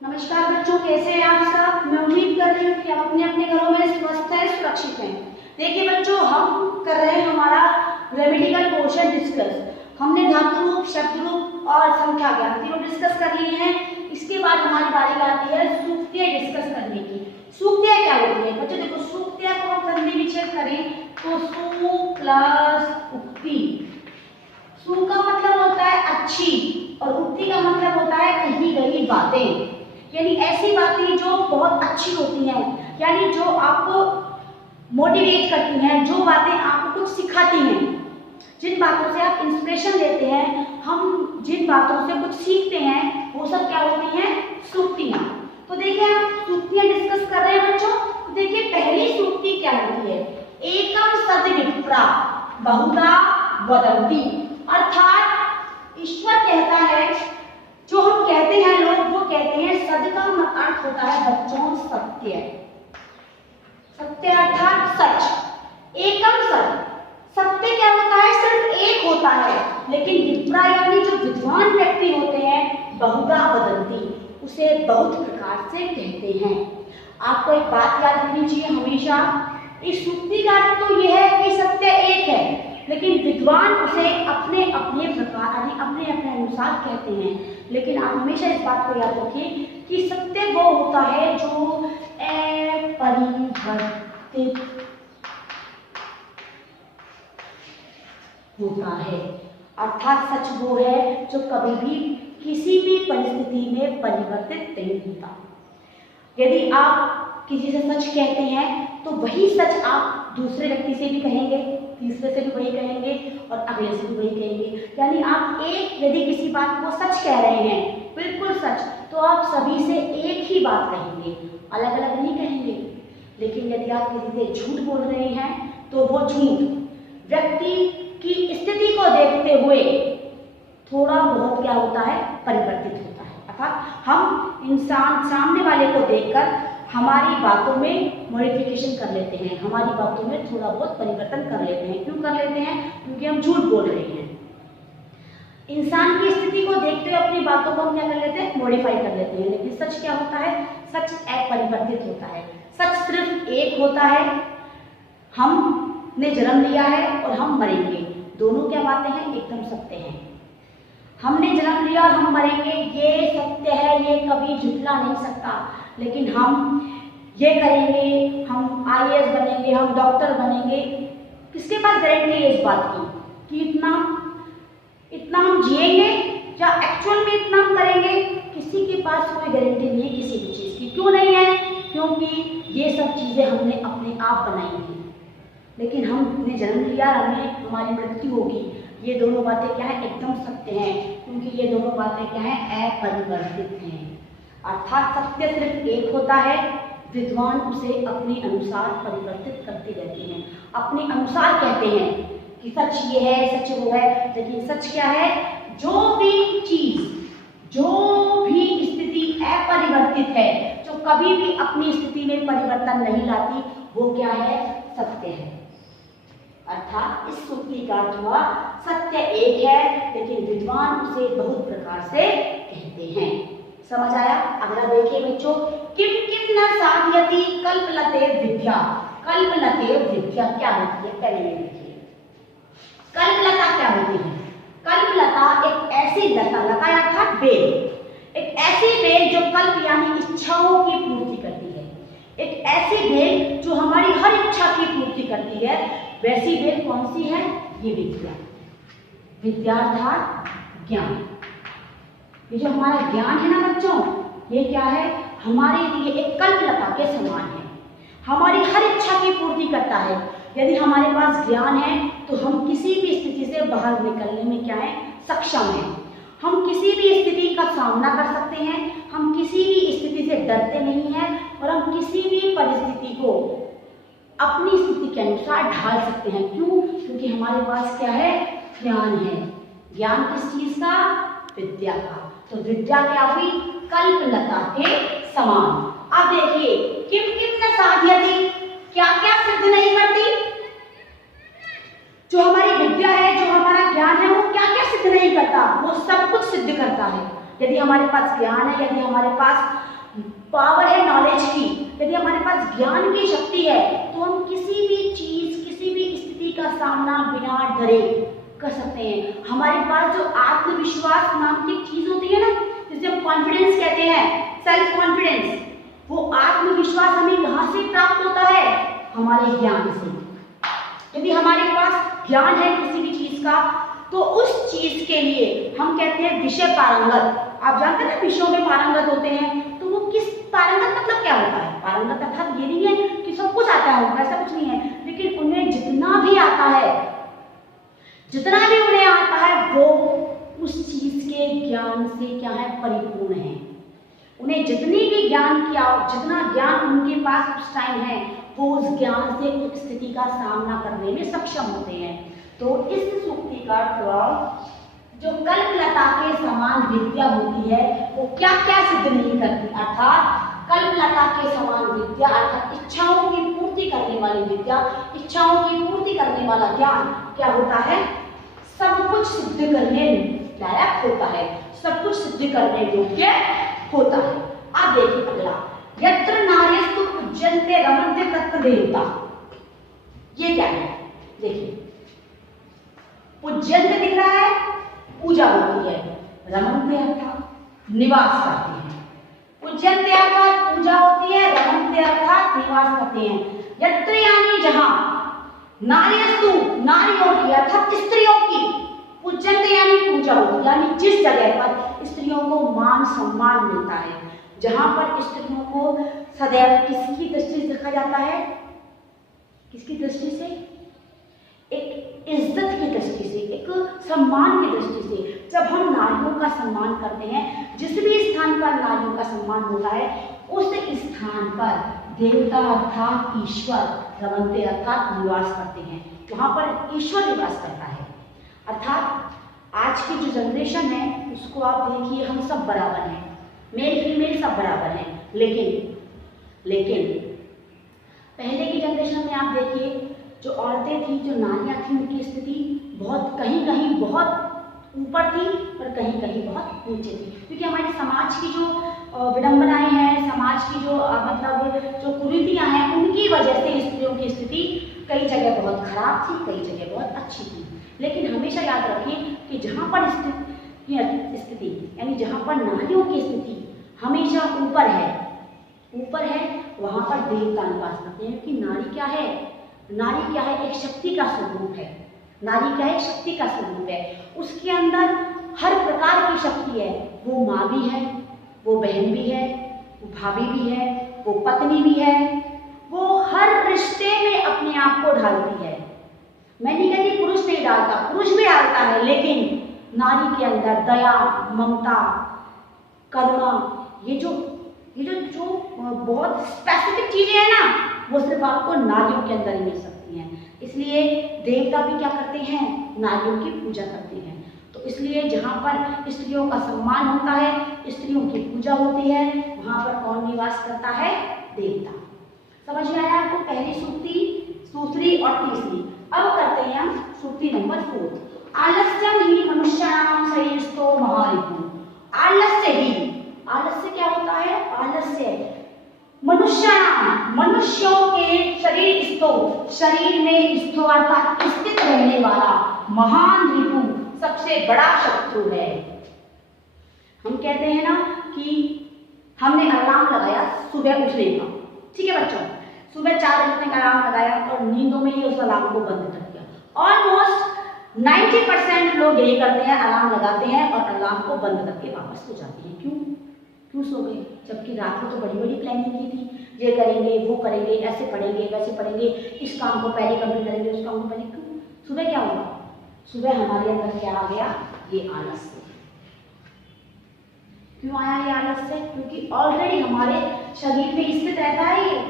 नमस्कार बच्चों, कैसे हैं आप सब। मैं उम्मीद कर रही हूँ कि आप अपने अपने घरों में स्वस्थ हैं, सुरक्षित हैं। देखिए बच्चों, हम कर रहे हैं हमारा ग्रामेटिकल पोर्शन डिस्कस। हमने धातु रूप, शब्द रूप और संख्या ज्ञान तीनों डिस्कस कर लिए हैं। इसके बाद हमारी बारी आती है सूक्तियाँ डिस्कस करने की। सूक्तियाँ क्या होती है बच्चों? देखो, सूक्तियाँ को हम संधि विच्छेद करें तो सु प्लस उक्ति। सु का मतलब होता है अच्छी और उक्ति का मतलब होता है कही गई बातें, यानी ऐसी बातें जो बहुत अच्छी होती हैं, यानी जो आपको मोटिवेट करती हैं, जो बातें आपको कुछ सिखाती हैं, जिन बातों से आप इंस्पिरेशन लेते हैं, हम जिन बातों से कुछ सीखते हैं, वो सब क्या होती हैं? सूक्तियाँ। तो देखिए, आप सूक्तियाँ डिस्कस कर रहे हैं बच्चों। तो देखिए, पहली सूक्ति क्या होती है? एकम सद विप्रा बहुधा वदन्ति, अर्थात ईश्वर कहता है, जो हम कहते हैं लोग वो कहते हैं, सद का अर्थ होता है बच्चों सत्य। सत्य अर्थात सच। एकम सत, सत्य क्या होता है? सिर्फ एक होता है। लेकिन विप्रा यानी जो विद्वान व्यक्ति होते हैं, बहुधा वदन्ति, उसे बहुत प्रकार से कहते हैं। आपको एक बात याद रखनी चाहिए हमेशा, इस सूक्ति का अर्थ तो यह है कि सत्य एक है, लेकिन विद्वान उसे अपने अपने प्रकार यानी अपने अपने अनुसार कहते हैं। लेकिन आप हमेशा इस बात को याद रखिए कि सत्य वो होता है जो अपरिवर्तित होता है। अर्थात सच वो है जो कभी भी किसी भी परिस्थिति में परिवर्तित नहीं होता। यदि आप किसी से सच कहते हैं तो वही सच आप दूसरे व्यक्ति से भी कहेंगे, तीसरे से भी वही कहेंगे और अगले से भी वही कहेंगे। यानी आप यदि किसी बात को सच कह रहे हैं, बिल्कुल सच, तो आप सभी से एक ही बात कहेंगे, अलग अलग नहीं कहेंगे। लेकिन यदि आप किसी से झूठ बोल रहे हैं तो वो झूठ व्यक्ति की स्थिति को देखते हुए थोड़ा बहुत क्या होता है? परिवर्तित होता है। अर्थात हम इंसान सामने वाले को देखकर हमारी बातों में मॉडिफिकेशन कर लेते हैं, हमारी बातों में थोड़ा बहुत परिवर्तन कर लेते हैं। क्यों कर लेते हैं? क्योंकि हम झूठ बोल रहे हैं। इंसान की स्थिति को देखते हुए अपनी बातों को हम क्या कर लेते हैं? मॉडिफाई कर लेते हैं। लेकिन सच क्या होता है? सच अपरिवर्तित होता है। सच सिर्फ एक होता है, हमने जन्म लिया है और हम मरेंगे। दोनों क्या बातें हैं? एकदम सत्य हैं। हमने जन्म लिया और हम मरेंगे, ये सत्य है, ये कभी झुठला नहीं सकता। लेकिन हम ये करेंगे, हम IAS बनेंगे, हम डॉक्टर बनेंगे, किसके पास गारंटी है इस बात की कि इतना हम जिएंगे या एक्चुअल में इतना हम करेंगे? किसी के पास कोई गारंटी नहीं है किसी भी चीज़ की। क्यों नहीं है? क्योंकि ये सब चीज़ें हमने अपने आप बनाई हैं। लेकिन हमने जन्म लिया, हमारी मृत्यु होगी, ये दोनों बातें क्या है? एकदम सत्य हैं, क्योंकि ये दोनों बातें क्या है? अपरिवर्तित हैं। अर्थात सत्य सिर्फ एक होता है, विद्वान उसे अपने अनुसार परिवर्तित करते रहते हैं, अपने अनुसार कहते हैं कि सच ये है, सच वो है। लेकिन सच क्या है? जो भी चीज, जो भी स्थिति अपरिवर्तित है, जो कभी भी अपनी स्थिति में परिवर्तन नहीं लाती, वो क्या है? सत्य है। अर्थात इस सूक्ति का अर्थ हुआ सत्य एक है, लेकिन विद्वान उसे बहुत प्रकार से कहते हैं। समझ आया? अगला देखिए बच्चों, किम किम न साधयति कल्पलते विद्या। कल्पलते विद्या क्या होती है? पहले ये देखिए, कल्पलता क्या होती है? कल्पलता एक ऐसी लता, लता अर्थात बेल, एक ऐसी बेल जो कल्प यानी इच्छाओं की पूर्ति करती है। एक ऐसी बेल जो हमारी हर इच्छा की पूर्ति करती है। वैसी बेल कौन सी है? ये विद्या। विद्या अर्थात ज्ञान। ये जो हमारा ज्ञान है ना बच्चों, ये क्या है? हमारे लिए एक कल्पलता के समान है, हमारी हर इच्छा की पूर्ति करता है। यदि हमारे पास ज्ञान है तो हम किसी भी स्थिति से बाहर निकलने में क्या है? सक्षम हैं। हम किसी भी स्थिति का सामना कर सकते हैं, हम किसी भी स्थिति से डरते नहीं हैं और हम किसी भी परिस्थिति को अपनी स्थिति के अनुसार ढाल सकते हैं। क्यों? क्योंकि हमारे पास क्या है? ज्ञान है। ज्ञान किस चीज का? विद्या का। तो विद्या क्या हुई? कल्पलता के समान। अब देखिए, किम किम न साधयति, क्या क्या सिद्ध नहीं करती? जो हमारी विद्या है, जो हमारा ज्ञान है, वो क्या क्या सिद्ध नहीं करता? वो सब कुछ सिद्ध करता है। यदि हमारे पास ज्ञान है, यदि हमारे पास पावर है नॉलेज की, यदि हमारे पास ज्ञान की शक्ति है, तो हम किसी भी चीज, किसी भी स्थिति का सामना बिना डरे कर सकते हैं। हमारे पास जो आत्मविश्वास नाम की चीज होती है ना, जिसे हम कॉन्फिडेंस कहते हैं, सेल्फ कॉन्फिडेंस, वो आत्मविश्वास हमें कहाँ से प्राप्त होता है? हमारे ज्ञान से। यदि हमारे पास ज्ञान है किसी भी चीज का, तो उस चीज के लिए हम कहते हैं विषय पारंगत। आप जानते हैं ना, विषयों में पारंगत होते हैं, तो वो किस पारंगत मतलब क्या होता है? पारंगत अर्थात ये नहीं है कि सब कुछ आता है उनको, ऐसा कुछ नहीं है, लेकिन उन्हें जितना भी आता है, जितना भी उन्हें आता है, वो उस चीज के ज्ञान से क्या है? परिपूर्ण है। उन्हें जितनी भी ज्ञान की, जितना ज्ञान उनके पास उस टाइम है, वो उस ज्ञान से उस स्थिति का सामना करने में सक्षम होते हैं। तो इस सूक्ति का अर्थ, जो कल्पलता के समान विद्या होती है, वो क्या क्या सिद्ध नहीं करती, अर्थात कल्पलता के समान विद्या अर्थात इच्छाओं की पूर्ति करने वाली विद्या, इच्छाओं की पूर्ति करने वाला ज्ञान क्या होता है? सब कुछ सिद्ध करने लायक होता है, सब कुछ सिद्ध करने योग्य होता है। अब देखिए अगला, यत्र नार्यस्तु पूज्यन्ते रमन्ते तत्र देवता। ये क्या है? देखिए, पूज्यन्ते दिख रहा है, पूजा होती है, रमन्ते अर्थात निवास करते हैं। पूज्यन्ते अर्थात पूजा होती है, रमन्ते अर्थात निवास करते हैं। यत्र यानी जहां, नार्यस्तु नारियों की अर्थात स्त्रियों की, पूज्यन्ते यानी पूजा होती है, यानी जिस जगह पर स्त्रियों को मान सम्मान मिलता है, जहां पर स्त्रियों को सदैव किसकी दृष्टि से देखा जाता है? किसकी दृष्टि से? एक इज्जत की दृष्टि से, एक सम्मान की दृष्टि से। जब हम नारियों का सम्मान करते हैं, जिस भी स्थान पर नारियों का सम्मान होता है, उस स्थान पर देवता अर्थात ईश्वर, रमन्ते अर्थात निवास करते हैं, वहां पर ईश्वर निवास करता है। अर्थात आज की जो जनरेशन है, उसको आप देखिए, हम सब बराबर हैं, मेल फीमेल सब बराबर हैं, लेकिन पहले की जनरेशन में आप देखिए, जो औरतें थी, जो नारियां थी, उनकी स्थिति बहुत कहीं कहीं बहुत ऊपर थी और कहीं कहीं बहुत नीचे थी, क्योंकि हमारे समाज की जो विडंबनाएं हैं, समाज की जो मतलब जो कुरीतियां हैं, उनकी वजह से स्त्रियों की स्थिति कई जगह बहुत खराब थी, कई जगह बहुत अच्छी थी। लेकिन हमेशा याद रखें कि जहाँ पर स्थिति यानी जहाँ पर नारियों की स्थिति हमेशा ऊपर है, वहाँ पर देवता निवास करते हैं। क्योंकि नारी क्या है? नारी क्या है? एक शक्ति का स्वरूप है। नारी क्या है? शक्ति का स्वरूप है। उसके अंदर हर प्रकार की शक्ति है। वो माँ भी है, वो बहन भी है, वो भाभी भी है, वो पत्नी भी है, वो हर रिश्ते में अपने आप को ढालती है। मैं नहीं कहती पुरुष नहीं डालता, पुरुष भी डालता है, लेकिन नारी के अंदर दया, ममता, करुणा, ये जो बहुत स्पेसिफिक चीजें हैं ना, वो सिर्फ आपको नारियों के अंदर ही मिल सकती हैं। इसलिए देवता भी क्या करते हैं? नारियों की पूजा करते हैं। तो इसलिए जहाँ पर स्त्रियों का सम्मान होता है, स्त्रियों की पूजा होती है, वहाँ पर कौन निवास करता है? देवता। समझ में आया आपको? पहली सूक्ति, दूसरी और तीसरी। अब करते हैं हम सूक्ति नंबर 4। आलस्यम ही मनुष्याणाम शरीरस्थो महारिपु। आलस्य ही, आलस्य क्या होता है? आलस्य मनुष्याणाम, मनुष्यों के शरीर में स्थो अर्थात स्थित रहने वाला महान रिपु, सबसे बड़ा शत्रु है। हम कहते हैं ना कि हमने अलार्म लगाया सुबह उठने का, ठीक है बच्चों, सुबह 4 बजे का अलार्म लगाया और नींदों में ही उस अलार्म को बंद कर दिया। ऑलमोस्ट 90% लोग यही करते हैं, अलार्म लगाते हैं और अलार्म को बंद करके वापस सो जाते हैं। क्यों सो गए? जबकि रात को तो बड़ी बड़ी प्लानिंग की थी, ये करेंगे, वो करेंगे, ऐसे पढ़ेंगे, वैसे पढ़ेंगे, इस काम को पहले कंप्लीट करेंगे, उस काम को पहले। क्यों? सुबह क्या हुआ? सुबह हमारे अंदर क्या आ गया? ये आलस्य। क्यों आया ये आलस्य? क्योंकि ऑलरेडी हमारे शरीर में स्थित रहता है, ये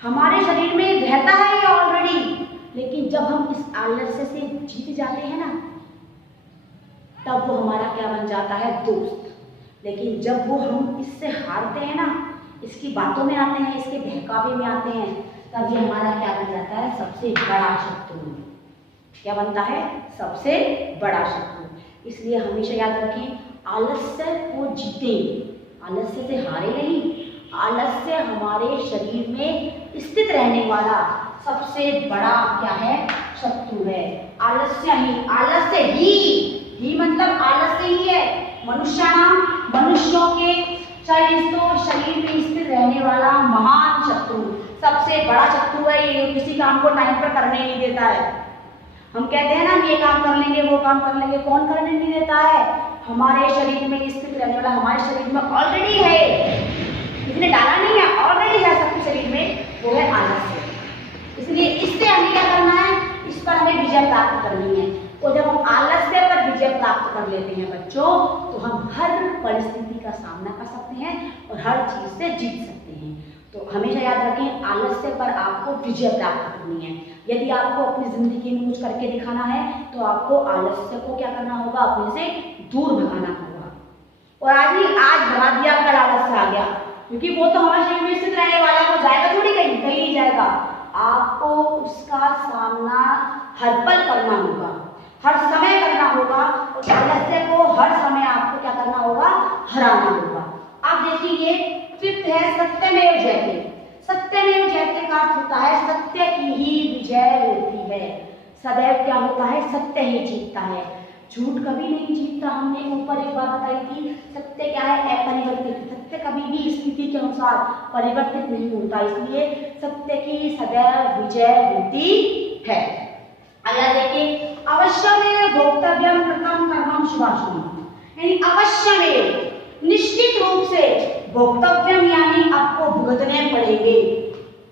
हमारे शरीर में रहता है ये ऑलरेडी। लेकिन जब हम इस आलस्य से जीत जाते हैं ना, तब वो हमारा क्या बन जाता है? दोस्त। लेकिन जब वो हम इससे हारते हैं ना, इसकी बातों में आते हैं, इसके बहकावे में आते हैं, तब ये हमारा क्या बन जाता है? सबसे बड़ा शत्रु। क्या बनता है? सबसे बड़ा शत्रु। इसलिए हमेशा याद रखें, आलस्य को जीते, आलस्य से हारे नहीं। आलस्य हमारे शरीर में स्थित रहने वाला सबसे बड़ा क्या है, शत्रु है। आलस्य ही मतलब आलस्य ही है। मनुष्यों के शरीर में स्थित रहने वाला महान शत्रु, सबसे बड़ा शत्रु है ये। किसी काम को टाइम पर करने नहीं देता है। हम कहते हैं ना ये काम कर लेंगे, वो काम कर लेंगे, कौन करने नहीं देता है? हमारे शरीर में स्थित रहने वाला, हमारे शरीर में ऑलरेडी है, इसने डाला नहीं है, ऑलरेडी है सबके शरीर में, वो है आलस्य। इसलिए इससे हमें क्या करना है, इस पर हमें विजय प्राप्त करनी है। और जब हम आलस्य पर विजय प्राप्त कर लेते हैं बच्चों, तो हम हर परिस्थिति का सामना कर सकते हैं और हर चीज से जीत सकते हैं। तो हमेशा याद रखें, आलस्य पर आपको विजय प्राप्त करनी है। यदि आपको अपनी जिंदगी में कुछ करके दिखाना है तो आपको आलस्य को क्या करना होगा, अपने से दूर भगाना होगा। और आज भगा दिया, कल आलस्य आ गया, क्योंकि वो तो हमारे शरीर में स्थित रहने वाला, वो जाएगा थोड़ी कहीं नहीं जाएगा। आपको उसका सामना हर पल करना होगा, हर समय करना होगा, और आलस्य को हर समय आपको क्या करना होगा, हराना होगा। आप देखिए, फिफ्थ है सत्यमेव जयते। सत्यमेव जयते का अर्थ होता है सत्य की ही विजय होती है। सदैव क्या होता है, सत्य ही जीतता है, झूठ कभी नहीं जीतता। हमने ऊपर एक बात बताई थी, सत्य क्या है, अपरिवर्तित। सत्य कभी भी स्थिति के अनुसार परिवर्तित नहीं होता, इसलिए सत्य की सदैव विजय होती है। अगला देखिए, अवश्यमेव भोक्तव्यम कृतं कर्मं शुभाशुभम्। यानी अवश्यमेव, निश्चित रूप से, भोक्तव्यम यानी आपको भुगतने पड़ेंगे,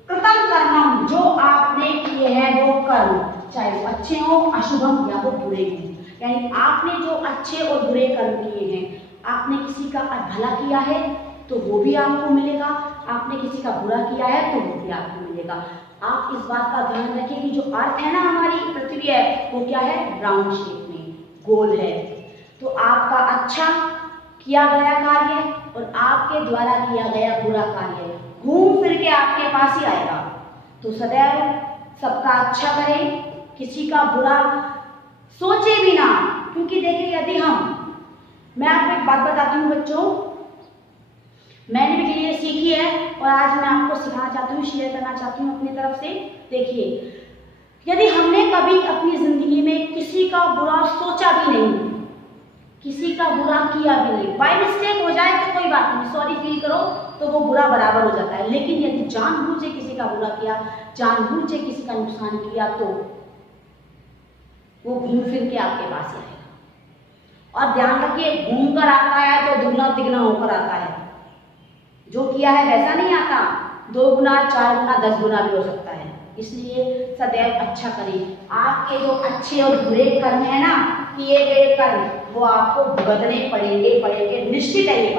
कृतं कर्मम, जो आपने किए हैं वो कर्म, चाहे वो अच्छे हो, अशुभम या वो बुरे हो। यानी आपने जो अच्छे और बुरे कर्म किए हैं, आपने किसी का भला किया है तो वो भी आपको मिलेगा, आपने किसी का बुरा किया है तो वो भी आपको मिलेगा। आप इस बात का ध्यान रखें कि जो अर्थ है ना, हमारी पृथ्वी है, वो क्या है, राउंड शेप में, गोल है। तो आपका अच्छा किया गया कार्य और आपके द्वारा किया गया बुरा कार्य घूम फिर के आपके पास ही आएगा। तो सदैव सबका अच्छा करें, किसी का बुरा सोचे भी ना, क्योंकि देखिए यदि मैं आपको एक बात बताती हूँ बच्चों, मैंने भी ये सीखी है और आज मैं आपको सिखाना चाहती हूँ, शेयर करना चाहती हूँ अपनी तरफ से। देखिए, यदि हमने कभी अपनी जिंदगी में किसी का बुरा सोचा भी नहीं, किसी का बुरा किया भी नहीं, बाय मिस्टेक हो जाए तो कोई बात नहीं, सॉरी फील करो तो वो बुरा बराबर हो जाता है। लेकिन यदि जानबूझ से किसी का बुरा किया, जानबूझ से किसी का नुकसान किया, तो वो घूम फिर के आपके पास आएगा। और ध्यान रखिए, घूम कर आता है तो दुगना तिगना होकर आता है। जो किया है वैसा नहीं आता, 2 गुना 4 गुना 10 गुना भी हो सकता है। इसलिए सदैव अच्छा करें। आपके जो अच्छे और बुरे कर्म है ना, किए गए कर्म, वो आपको भुगतने पड़ेंगे, निश्चित है ये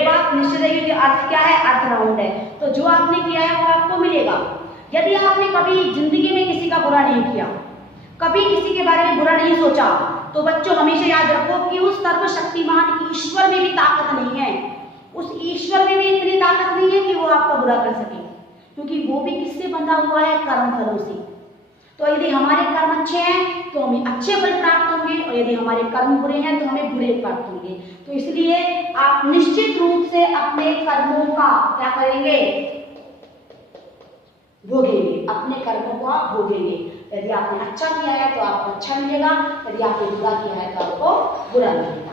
बात निश्चित है। क्योंकि अर्थ क्या है, अर्थ राउंड है, तो जो आपने किया है वो आपको मिलेगा। यदि आपने कभी जिंदगी में किसी का बुरा नहीं किया, कभी किसी के बारे में बुरा नहीं सोचा, तो बच्चों हमेशा याद रखो कि उस सर्वशक्तिमान ईश्वर में भी ताकत नहीं है, उस ईश्वर में भी इतनी ताकत नहीं है कि वो आपका बुरा कर सके, क्योंकि वो भी किससे बंधा हुआ है, कर्म फलों से। तो यदि हमारे कर्म अच्छे हैं तो हमें अच्छे फल प्राप्त होंगे, और यदि हमारे कर्म बुरे हैं तो हमें बुरे प्राप्त होंगे। तो इसलिए आप निश्चित रूप से अपने कर्मों का क्या करेंगे, भोगेंगे, अपने कर्मों को आप भोगेंगे। यदि आपने अच्छा किया है तो आपको अच्छा मिलेगा, यदि आपने बुरा किया है तो आपको बुरा मिलेगा।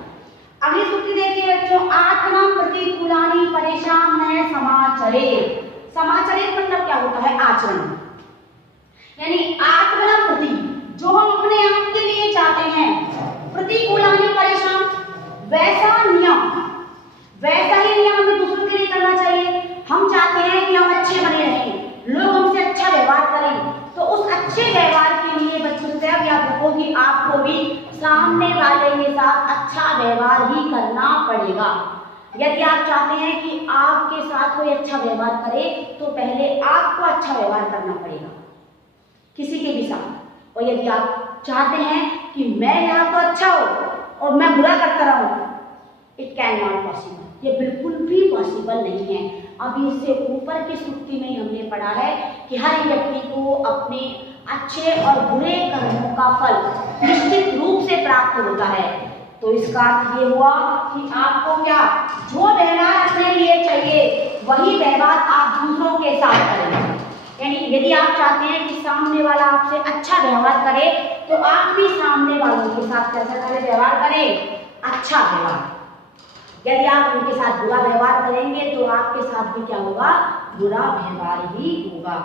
अगली सूक्ति देखिए बच्चों, आत्मा प्रतिकूलानि परेशान न समाचरेत्। समाचरेत् मतलब क्या होता है, आचरण। यानी आत्मना प्रति, जो हम अपने आप के लिए चाहते हैं, प्रतिकूलानि परेशान, वैसा ही नियम हमें दूसरों के लिए करना चाहिए। हम चाहते हैं कि हम अच्छे बने रहें, लोग हमसे अच्छा व्यवहार करें, तो उस अच्छे व्यवहार के लिए बच्चों से याद रखो कि आपको भी सामने वाले के साथ अच्छा व्यवहार ही करना पड़ेगा। यदि आप चाहते हैं कि आपके साथ कोई अच्छा व्यवहार करे, तो पहले आपको अच्छा व्यवहार करना पड़ेगा किसी के भी साथ। और यदि आप चाहते हैं कि मैं यहाँ तो अच्छा हो और मैं बुरा करता रहूं, इट कैन नॉट पॉसिबल, ये बिल्कुल भी पॉसिबल नहीं है। अभी इससे ऊपर की सूक्ति में हमने पढ़ा है कि हर व्यक्ति को अपने अच्छे और बुरे कर्मों का फल निश्चित रूप से प्राप्त होता है। तो इसका अर्थ ये हुआ कि आपको क्या, जो व्यवहार अपने लिए चाहिए वही व्यवहार आप दूसरों के साथ करें। यानी यदि आप चाहते हैं कि सामने वाला आपसे अच्छा व्यवहार करे, तो आप भी सामने वालों के साथ कैसा करें, व्यवहार करें, अच्छा व्यवहार। यदि आप उनके साथ बुरा व्यवहार करेंगे तो आपके साथ भी क्या होगा, बुरा व्यवहार ही होगा।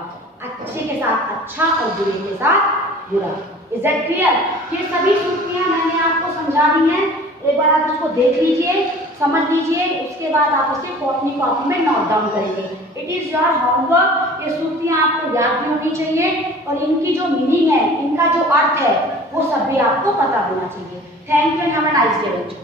अच्छे के साथ अच्छा और बुरे के साथ बुरा। Is that clear? ये सभी सूत्रियां मैंने आपको समझा दी हैं, एक बार आप इसको देख लीजिए, समझ लीजिए, उसके बाद आप इसे अपनी कॉपी में नोट डाउन करेंगे। It is your homework. ये सूत्रियां आपको याद भी होनी चाहिए और इनकी जो मीनिंग है, इनका जो अर्थ है, वो सब भी आपको पता होना चाहिए। Thank you and have a nice day.